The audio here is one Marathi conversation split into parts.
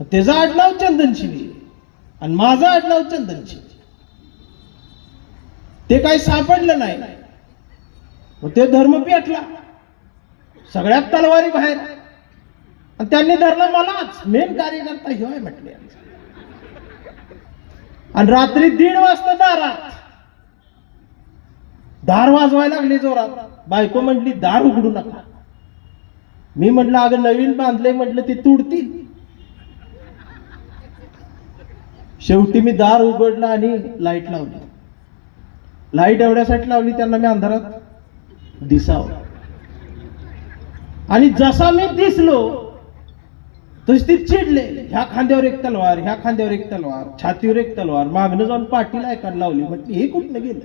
त्याचं आडनाव चंदनशिवी आणि माझं आडनाव चंदनशिवी. ते काही सापडलं नाही. मग ते धर्म पेटला, सगळ्यात तलवारी बाहेर, आणि त्यांनी धरलं मलाच. मेन कार्यकर्ता ह्यो आहे म्हटले. आणि रात्री 1:30 वाजता दार वाजवायला लागले जोरात. बायको म्हटली दार उघडू नका. मी म्हटलं अगं नवीन बांधले, म्हटलं ते तुडतील. शेवटी मी दार उघडलं आणि लाईट लावली. लाईट एवढ्यासाठी लावली त्यांना मी अंधारात दिसावं. आणि जसा मी दिसलो तशी ती चिडले. ह्या खांद्यावर एक तलवार, ह्या खांद्यावर एक तलवार, छातीवर एक तलवार. मागणं जाऊन पाठीला ऐकायला लावली. म्हटली हे कुठनं गेलं.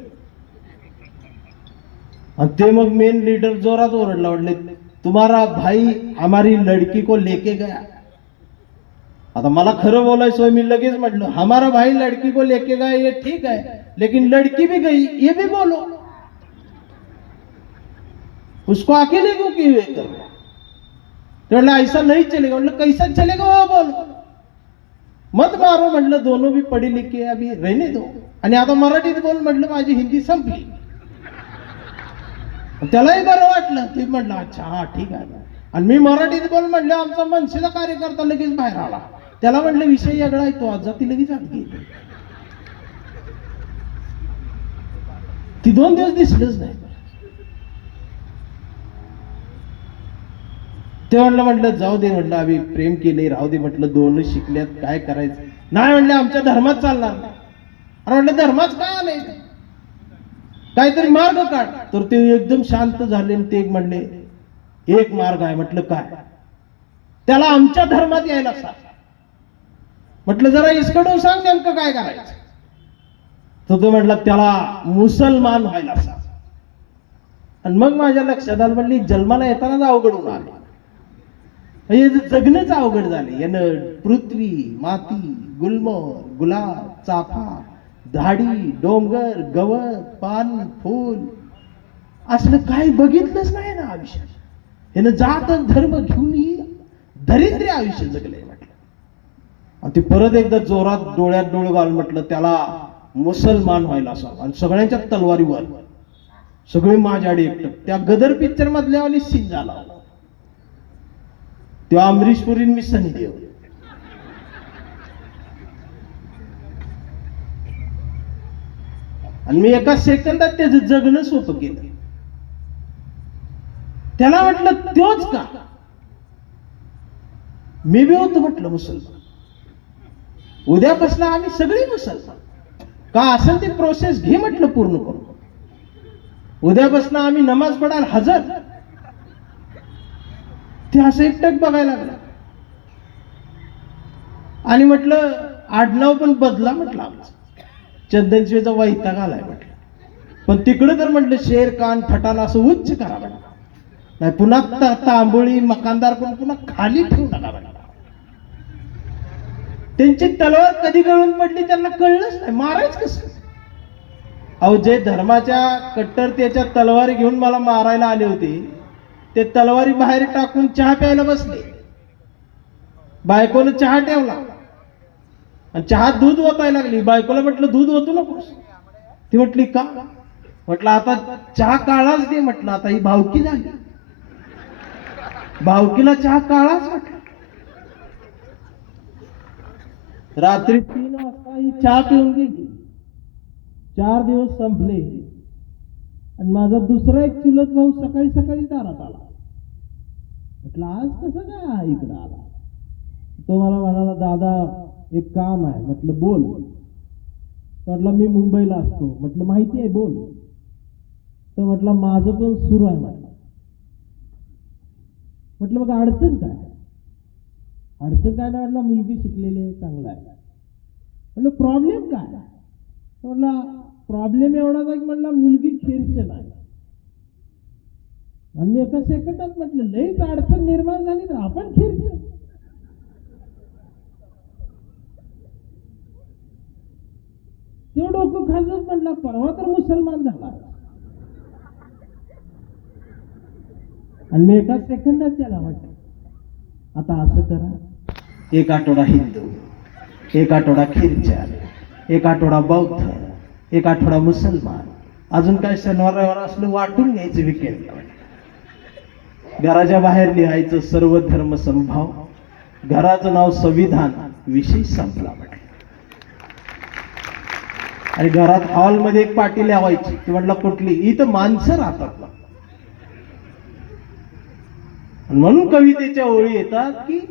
आणि ते मग मेन लीडर जोरात ओरडला, म्हटले तुम्हारा भाई हमारी लड़की को लेके गया. आता मला खरं बोलायचं, मी लगेच म्हटलं हमारा भाई लड़की को लेके गया ये ठीक है, लेकिन लड़की भी गई ये भी बोलो. उसको अकेले क्यों किए कर. म्हटलं ऐसा नहीं चलेगा. म्हटलं कैसा चलेगा वो बोलो. मत मारो म्हटलं, दोनों भी पढ़ी लिखी है, अभी रहने दो. आणि आता मराठीत बोल म्हटलं, माझी हिंदी संपली. त्यालाही बरं वाटलं. ते म्हटलं अच्छा हा ठीक आहे. आणि मी मराठीत बोल म्हटलं, आमचा मनसेचा कार्यकर्ता लगेच बाहेर आला. त्याला म्हटलं विषय वेगळा आहे तो, आज ती लगेच आत गेली. ती 2 दिवस दिसलंच नाही. ते म्हटलं जाऊ दे, म्हटलं आम्ही प्रेम केले, राहू दे म्हटलं, 2 शिकल्यात काय करायचं. नाही म्हणले आमच्या धर्मात चालणार नाही. अरे म्हटलं धर्मात काय आलंय, काहीतरी मार्ग काढ. तर ते एकदम शांत झाले. ते म्हणले एक मार्ग आहे. म्हटलं काय. त्याला आमच्या धर्मात यायला सांग. म्हटलं जरा इसकडून सांग नेमकं काय करायचं. तर तो म्हटला त्याला मुसलमान व्हायला सांग. आणि मग माझ्या लक्षात आलं, म्हणली जन्माला येतानाच अवघडून आले, जगणंच अवघड झाले. यानं पृथ्वी, माती, गुलमोहर, गुलाब, चाफा, झाडी, डोंगर, गवत, पान, फूल असलं काही बघितलंच नाही ना आयुष्यात. यानं जात धर्म घेऊन दरिद्री आयुष्य जगले म्हटलं. आणि ते परत एकदा जोरात डोळ्यात डोळे घालून म्हटलं त्याला मुसलमान व्हायला सांग. आणि सगळ्यांच्या तलवारीवर सगळे माझ्याकडे एकटक. त्या गदर पिक्चर मधल्या वाली सीन झाला. तेव्हा अमरीश पुरी मी सनी देओल. आणि मी एका सेकंदात त्याचं जगणं सोपं केलं. त्याला म्हटलं तोच का. मी बी होतो म्हटलं मुसलमान. उद्यापासून आम्ही सगळे मुसलमान. का असेल ती प्रोसेस घे म्हटलं पूर्ण करू. उद्यापासून आम्ही नमाज पडायला हजर. ते असं एकटक बघायला लागलं. आणि म्हटलं आडनाव पण बदला म्हटलं आमचं. चंदनशिवेचा वैताग आलाय म्हटलं. पण तिकडं तर म्हटलं शेर खान फटान असं उच्च करा म्हटलं. नाही पुन्हा तांबोळी मकानदार करून पुन्हा खाली ठेवू नका म्हटलं. त्यांची तलवार कधी गळून पडली त्यांना कळलंच नाही. मारायच कसं. अहो जे धर्माच्या कट्टरतेच्या तलवारी घेऊन मला मारायला आले होते ते तलवारी बाहेर टाकून चहा प्यायला बसले. बायकोनं चहा ठेवला आणि चहा दूध ओतायला लागली. बायकोला म्हटलं दूध ओतू नकोस. ती म्हटली का. म्हटलं आता चहा काळाच दे म्हटलं. आता ही भावकी झाली. भावकीला चहा काळाच म्हटलं. रात्री 3 वाजता ही चहा पिऊन गेली. 4 दिवस संपले. आणि माझा दुसरा एक चुलत भाऊ सकाळी सकाळी दारात आला. म्हटलं आज कसं काय इकडं आला. तो मला म्हणाला दादा एक काम आहे. म्हटलं बोल. म्हटलं मी मुंबईला असतो. म्हटलं माहिती आहे बोल. तर म्हटलं माझं पण सुरू आहे म्हटलं. म्हटलं मग अडचण काय. अडचण काय नाही म्हटलं मुलगी शिकलेली आहे चांगला आहे. म्हटलं प्रॉब्लेम काय. म्हटलं प्रॉब्लेम एवढाच आहे की म्हटलं मुलगी खिरच नाही. आणि मी एका सेकंदात म्हटलं लईच अडचण निर्माण झाली तर आपण खिरच. तो डोकं खाजून म्हटला परवा तर मुसलमान झाला. आणि मी एका सेकंदात त्याला म्हटलं आता असं करा एक आठवडा हिंदू, एक आठवडा ख्रिश्चन, एक आठवडा बौद्ध, एक आठवडा मुसलमान, अजून काय शनिवार रविवार असलं वाटून घ्यायचं विकेंडला. घराच्या बाहेर लिहायचं सर्व धर्म समभाव, घराचं नाव संविधान, विषय संपला म्हटलं. आणि घरात हॉलमध्ये एक पाटी लावायची, ती म्हटलं कुठली, इथं माणसं राहतात ना. म्हणून कवितेच्या ओळी येतात की